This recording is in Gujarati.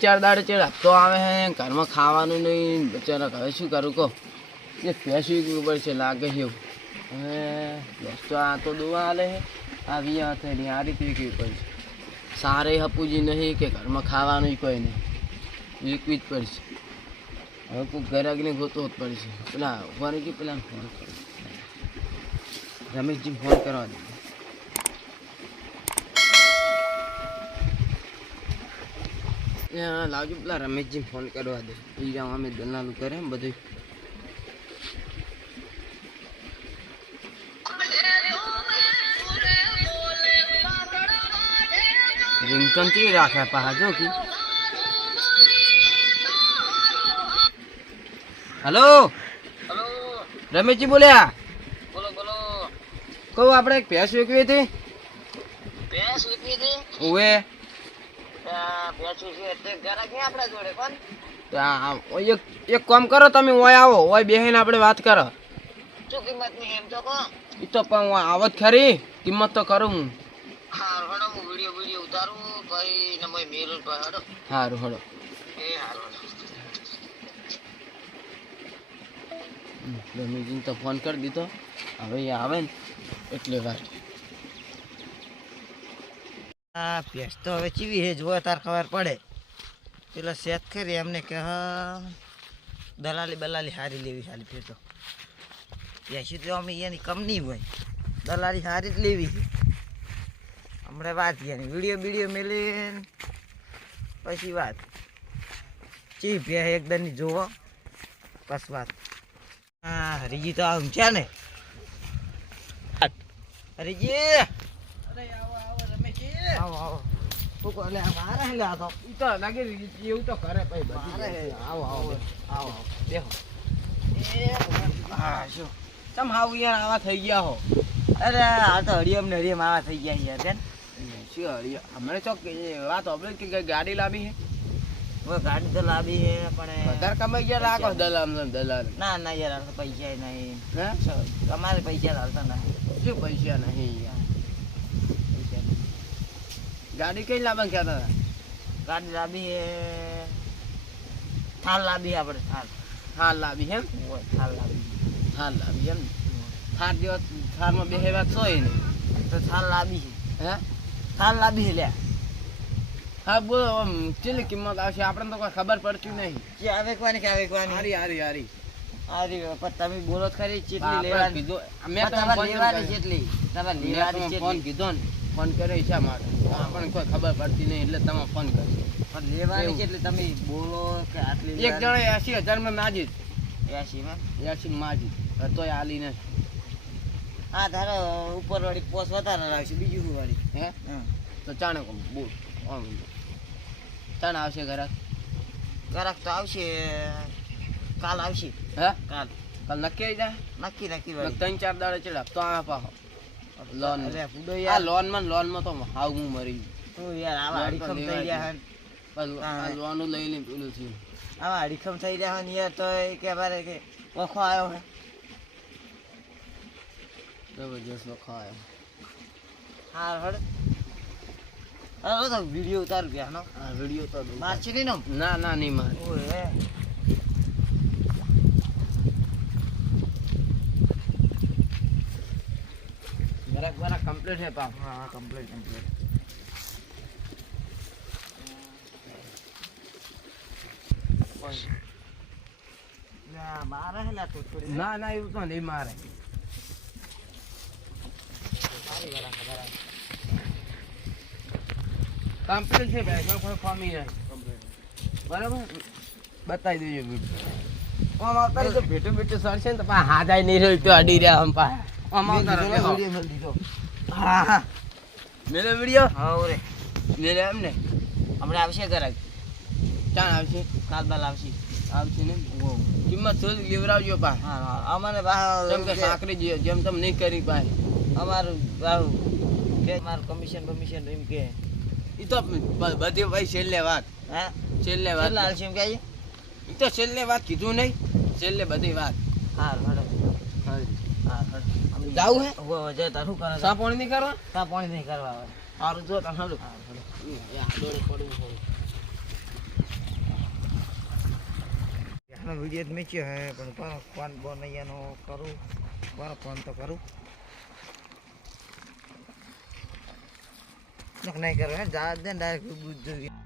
ચાર દાડે ચેડ હપ્તો આવે હે, ઘરમાં ખાવાનું નહીં, બચારા હવે શું કરું કહો? એ પેસી વીકવી પડશે, લાગે છે એવું. હવે દોસ્તો આ તો દુવા હાલે છે આ થઈ આ રીતે વિકવી પડશે. સારે હપુજી નહીં કે ઘરમાં ખાવાનું કોઈ નહીં. વીકવી જ પડશે. હવે કોઈ ગરાગને ગોતવો જ પડશે. પેલા, ઊભા રહી ગઈ પેલા ફોન કરો. રમેશજી ફોન કરવા દે ત્યાં લાવજો પેલા રમેશજી ફોન કરવા દે એ અમે દલાલું કરે એમ બધું રિંગટોન ચી રાખે પા જો કી? હલો? રમેશજી બોલ્યા? બોલો બોલો. કહું આપણે એક ભેંસ વેચવી હતી? ભેંસ વીકવી હતી? ઓવે. એક કામ કરો તમે ઓય આવો ઓય બેહીને આપણે વાત કરો. શું કિંમતની એમ તો કહો. એ તો પણ આવત ખરી કિંમત તો કરું હું. હારું હડો હું વીડિયો વીડિયો ઉતારું પછી ને મેં મેલું પછી હડો. સારું હળો એ હારું રમીજીને તો ફોન કરી દીધો. હવે આવે ને એટલે વાર હા ભેંસ તો હવે ચીવી હે જોવા તાર ખબર પડે. પેલો શેત કરી એમને કે દલાલી બલાલી હારી લેવી ખાલી ફેર તો. ભેંસી તો અમે એની કંપની હોય. દલાલી હારી જ લેવી હમણાં વાત એની વીડિયો બીડીયો મેલી પછી વાત. ચી ભે એકદમ જોવો. બસ વાત. હા, હરીજી તો આમ છે ને. હરીજી! આવો આવો. તું લે, મારે હે લે આ તો. ઈ તો લાગે એવું તો કરે ભાઈ હે. આવો આવો આવો. બેહો. એ હા શું ચમ હાવ યાર આવા થઈ ગયા હો. અરે આ તો હરિયમ ને હરિયમ આવા થઈ ગયા યાર બેન. શું હળી હમણાં કે વાત આપણે કે ગાડી લાવી હે ગાડી તો લાવી હે પણ વધારે કમાઈ ગયા રાખો દલાલ દલાલ. ના ના યાર આ તો પૈસા નહીં. હે? તમારે પૈસા લાવતા નહીં શું પૈસા નહીં યાર. ગાડી કઈ લાવવાનું કહેતા હતા? ગાડી લાવી થાલ લાવી આપણે થાલ થાલ લાવી એમ? થાલ લાવી. થાલ લાવી એમ? થાર જેવા થારમાં બે વાત સોય નહીં તો થાલ લાવી છે. હે? થાલ લાવી છે લ્યા. હા બોલો આમ કેટલી કિંમત આવશે? આપણને તો કોઈ ખબર પડતી નહીં. કે આવે કોની કે આવે કોની? હારી હારી હારી. હારી પણ તમે બોલો ખરી ચેટલી લેવાની. કીધું મેં પણ તો તમારે ફોન લેવાની. ચેટલી તમારે લેવાની ફોન કીધો ને. ફોન કર્યો છે મારે પણ કોઈ ખબર પડતી નહીં એટલે તમે ફોન કર્યો. પણ લેવાની છે એટલે તમે બોલો કે આટલી એક જણા એસી હજારમાં માજી એસી માં એસી માજી તોય આલી નથી હા ધારો ઉપર વાળી પોસ વધારે રાખશે બીજું શું વાળી? હે? તો ચાણે કોમ બોલ. ચાણે આવશે ઘરાક ઘરાક તો આવશે કાલ આવશે. હે? કાલ. કાલ નક્કી આવી જાય? નક્કી નક્કી નક ત્રણ ચાર દાડે ચડાવ. તો આ પાહો. લોન. આ લોનમાં લોનમાં તો હાવ હું મરી તો યાર આવા અડીખમ થઈ રહ્યા હન. લોન લઈ લઈને પેલું થયું. આવા અડીખમ થઈ રહ્યા હન યાર તો કે બારે કે ઓખો આવ્યો હે. જબરજસ્ત વખો આવ્યો. હાર હડ. અરે તો વિડિયો ઉતાર ગયા નો આ વિડિયો તો મારશે નહીં નો ના ના નહીં મારે. ઓય ઘરાક ઘરાક કમ્પ્લીટ છે પાવ હા કમ્પ્લીટ કમ્પ્લીટ ના ના ના એવું તો નહીં મારે. સારી કમ્પ્લીટ છે ભાઈ. કોઈ ખામી નહીં. બરાબર? બતાવી દેજો આમ આવતા ભેટું ભેટું સરશે ને તો પા હાથ નહીં રહ્યો તો અડી રહ્યા આમ પા રહે વીડિયો હા હા. મેલે વીડિયો હા ઓરે. મેલે એમને હમણાં આવશે ઘરે. ચાણ આવશે? કાલ બાલ આવશે. આવશે ને? કિંમત થોડી લેવડાવજો પા હા હા. અમારે જેમ કે સાંકરી જે- જેમ તેમ નહીં કરી પાય અમારું બાહુ કે મારું કમિશન કમિશન એમ કે. એ તો બધી ભાઈ છેલ્લે વાત. હા? છેલ્લે વાત. કેટલા હાલશે એમ કે એ તો છેલ્લે વાત કીધું નહીં. છેલ્લે બધી વાત. હા હડો હા જાવું હે? હોવે જય તારું કરે સા પાણી નહીં કરવા? સા પાણી નહીં કરવા આવે. સારું જો તને સારું દોડી પડવું હોય વીડિયો મેચ્યો હે પણ પર ફોન બોન અહીંયાનો કરું. પર ફોન તો કરું. નહીં કરું હે જા દે ડાયરેક્ટ